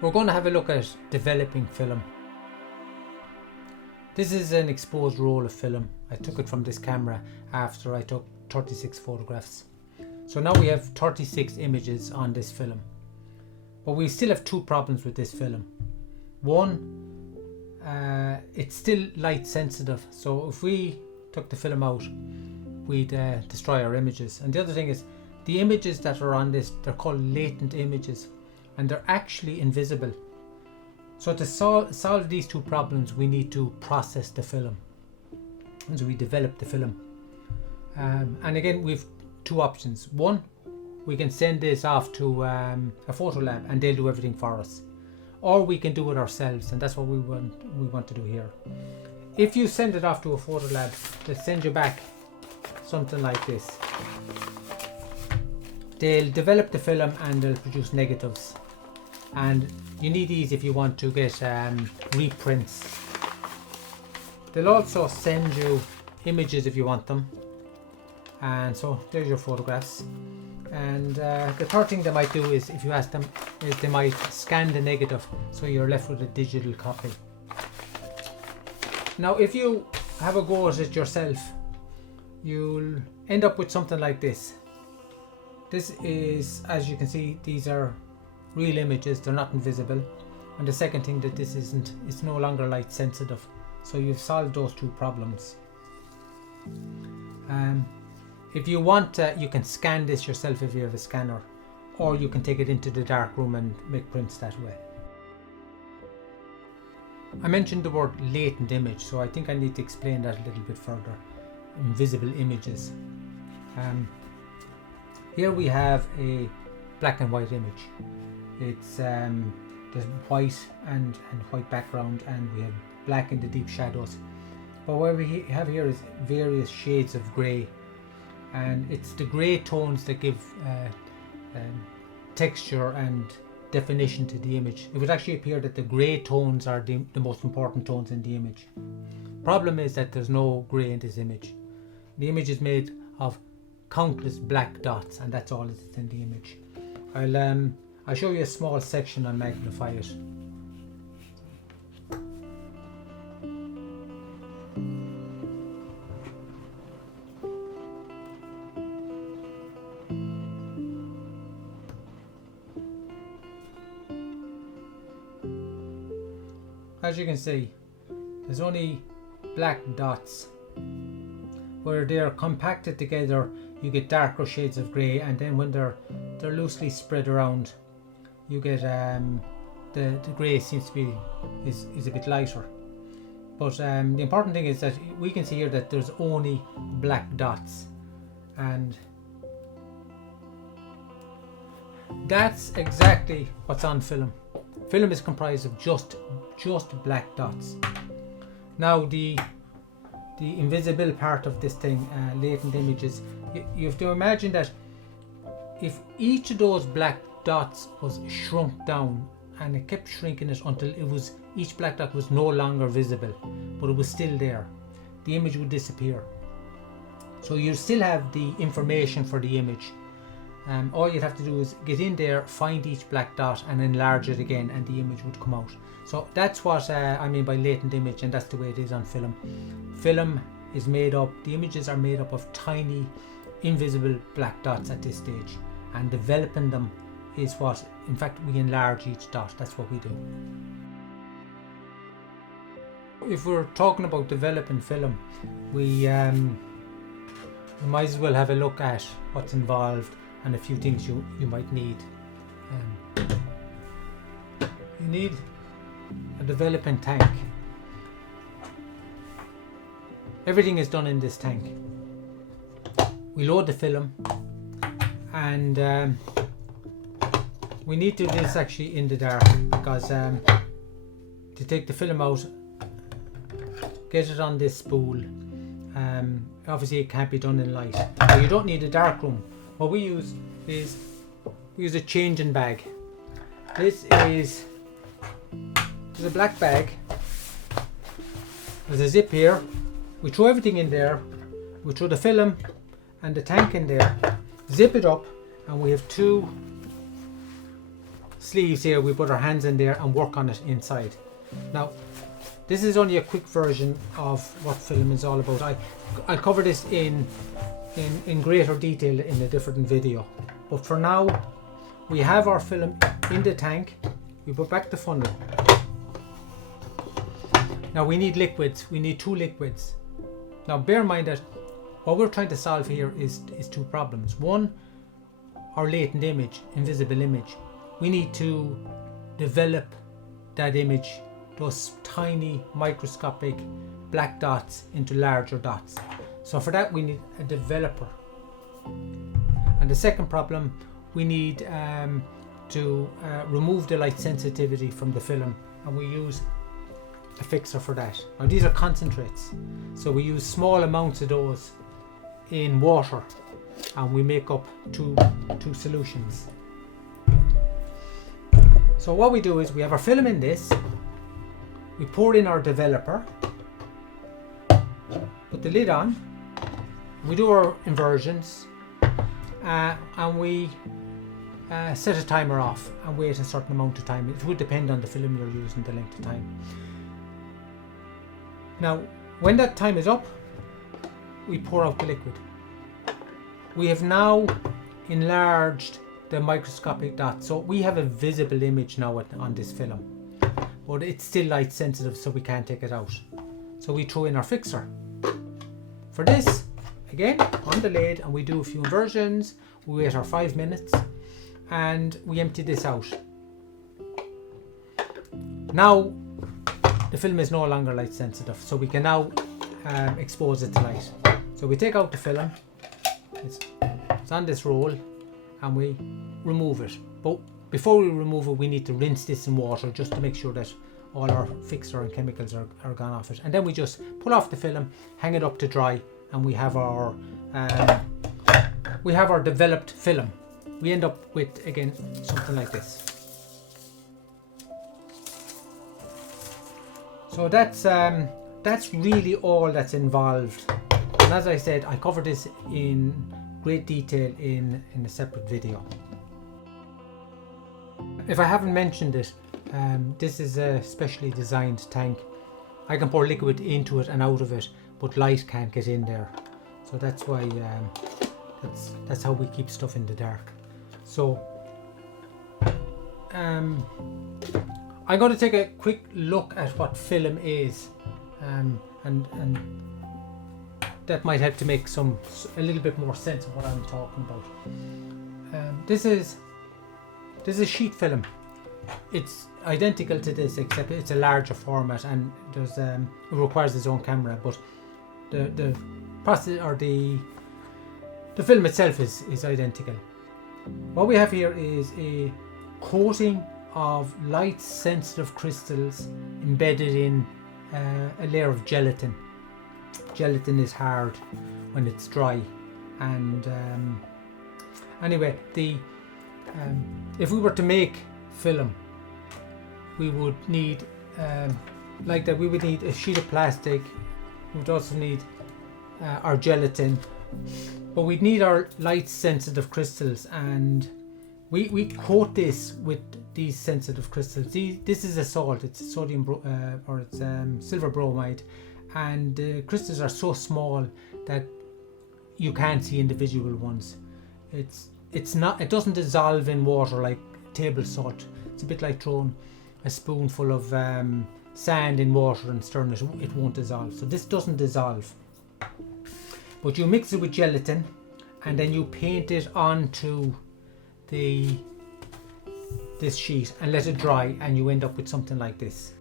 We're going to have a look at developing film. This is an exposed roll of film. I took it from this camera after I took 36 photographs. So now we have 36 images on this film. But we still have two problems with this film. One, it's still light sensitive. So if we took the film out, we'd destroy our images. And the other thing is, the images that are on this, they're called latent images, and they're actually invisible. So to solve these two problems, we need to process the film. And so we develop the film. And again, we've two options. One, we can send this off to a photo lab and they'll do everything for us. Or we can do it ourselves, and that's what we want to do here. If you send it off to a photo lab, they'll send you back something like this. They'll develop the film and they'll produce negatives. And you need these if you want to get reprints. They'll also send you images if you want them. And so there's your photographs. And the third thing they might do is, if you ask them, is they might scan the negative so you're left with a digital copy. Now if you have a go at it yourself, you'll end up with something like this. This is, as you can see, these are real images, they're not invisible. And the second thing, that this isn't, it's no longer light sensitive. So you've solved those two problems. If you want, you can scan this yourself if you have a scanner, or you can take it into the dark room and make prints that way. I mentioned the word latent image, so I think I need to explain that a little bit further. Invisible images. Here we have a black and white image. It's there's white and white background, and we have black in the deep shadows. But what we have here is various shades of grey, and it's the grey tones that give texture and definition to the image. It would actually appear that the grey tones are the most important tones in the image. Problem is that there's no grey in this image. The image is made of countless black dots, and that's all that's in the image. I'll show you a small section and magnify it. As you can see, there's only black dots. Where they're compacted together, you get darker shades of grey, and then when they're loosely spread around, you get the grey seems to be is a bit lighter. But the important thing is that we can see here that there's only black dots, and that's exactly what's on film. Film is comprised of just black dots. Now the invisible part of this thing, latent images, you have to imagine that if each of those black dots was shrunk down, and it kept shrinking it until each black dot was no longer visible, but it was still there, the image would disappear. So you still have the information for the image. All you'd have to do is get in there, find each black dot and enlarge it again, and the image would come out. So that's what I mean by latent image, and that's the way it is on film. Film is made up, the images are made up of tiny invisible black dots at this stage, and developing them is what, in fact, we enlarge each dot. That's what we do. If we're talking about developing film, we might as well have a look at what's involved and a few things you might need. You need a developing tank. Everything is done in this tank. We load the film, and we need to do this actually in the dark, because to take the film out, get it on this spool, obviously it can't be done in light. So you don't need a dark room. What we use is a changing bag. This is a black bag. There's a zip here. We throw everything in there. We throw the film and the tank in there, zip it up, and we have two sleeves here, we put our hands in there and work on it inside. Now, this is only a quick version of what film is all about. I'll cover this in greater detail in a different video. But for now, we have our film in the tank. We put back the funnel. Now we need liquids. We need 2 liquids. Now bear in mind that what we're trying to solve here is 2 problems. One, our latent image, invisible image. We need to develop that image, those tiny microscopic black dots, into larger dots. So for that we need a developer. And the second problem, we need to remove the light sensitivity from the film, and we use a fixer for that. Now these are concentrates, so we use small amounts of those in water and we make up two solutions. So what we do is we have our film in this, we pour in our developer, put the lid on, we do our inversions, and we set a timer off and wait a certain amount of time. It would depend on the film you're using, the length of time. Now when that time is up, we pour out the liquid. We have now enlarged the microscopic dot, so we have a visible image now on this film, but it's still light sensitive, so we can't take it out. So we throw in our fixer. For this, again, on the lid, and we do a few inversions, we wait our 5 minutes and we empty this out. Now the film is no longer light sensitive, so we can now expose it to light. So we take out the film, it's on this roll, and we remove it. But before we remove it, we need to rinse this in water just to make sure that all our fixer and chemicals are gone off it. And then we just pull off the film, hang it up to dry, and we have our developed film. We end up with, again, something like this. So that's really all that's involved. And as I said, I covered this in great detail in a separate video. If I haven't mentioned it, this is a specially designed tank. I can pour liquid into it and out of it, but light can't get in there. So that's why that's how we keep stuff in the dark. So I'm going to take a quick look at what film is, and that might help to make a little bit more sense of what I'm talking about. This is sheet film. It's identical to this, except it's a larger format, and it requires its own camera. But the process, or the film itself, is identical. What we have here is a coating of light sensitive crystals embedded in a layer of gelatin. Gelatin is hard when it's dry, and anyway, if we were to make film, we would need like that. We would need a sheet of plastic. We would also need our gelatin, but we'd need our light sensitive crystals, and we coat this with these sensitive crystals. This is a salt. It's sodium or it's silver bromide, and the crystals are so small that you can't see individual ones. It doesn't dissolve in water like table salt. It's a bit like throwing a spoonful of sand in water and stirring it. It won't dissolve. So this doesn't dissolve. But you mix it with gelatin, and then you paint it onto this sheet and let it dry, and you end up with something like this.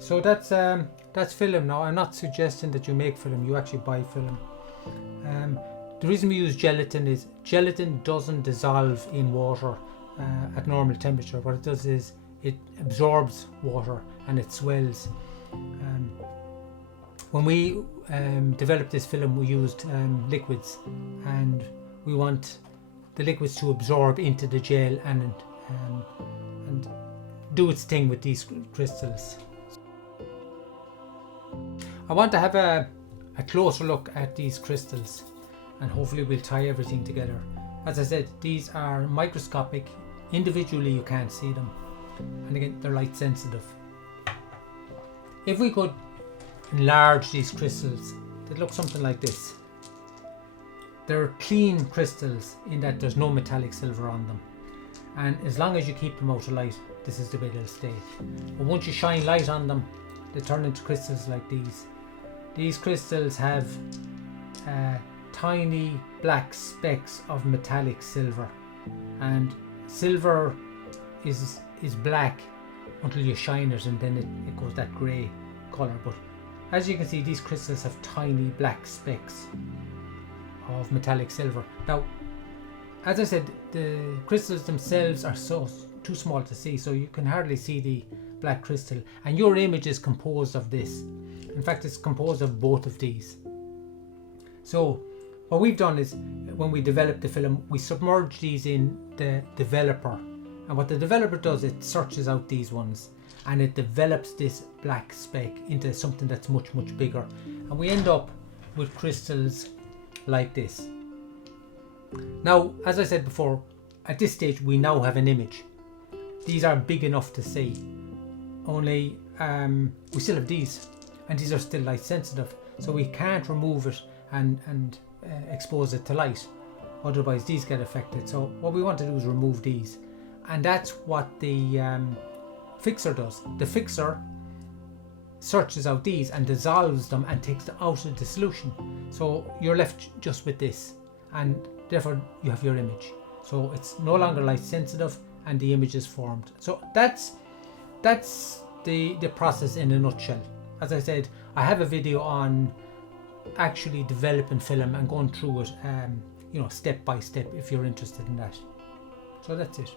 So that's film. Now I'm not suggesting that you make film. You actually buy film. The reason we use gelatin is gelatin doesn't dissolve in water at normal temperature. What it does is it absorbs water and it swells. When we developed this film, we used liquids, and we want the liquids to absorb into the gel and do its thing with these crystals. I want to have a closer look at these crystals, and hopefully we'll tie everything together. As I said, these are microscopic. Individually you can't see them, and again they're light sensitive. If we could enlarge these crystals, they'd look something like this. They're clean crystals in that there's no metallic silver on them, and as long as you keep them out of light, this is the way they'll stay. But once you shine light on them, they turn into crystals like these. These crystals have tiny black specks of metallic silver, and silver is black until you shine it, and then it goes that grey colour. But as you can see, these crystals have tiny black specks of metallic silver. Now, as I said, the crystals themselves are too small to see, so you can hardly see the black crystal, and your image is composed of this. In fact, it's composed of both of these. So what we've done is, when we develop the film, we submerge these in the developer, and what the developer does, it searches out these ones and it develops this black speck into something that's much bigger, and we end up with crystals like this. Now, as I said before, at this stage we now have an image. These are big enough to see, only we still have these, and these are still light sensitive, so we can't remove it and expose it to light, otherwise these get affected. So what we want to do is remove these, and that's what the fixer does. The fixer searches out these and dissolves them and takes them out of the solution, so you're left just with this, and therefore you have your image. So it's no longer light sensitive and the image is formed. So that's the process in a nutshell. As I said, I have a video on actually developing film and going through it, step by step, if you're interested in that. So that's it.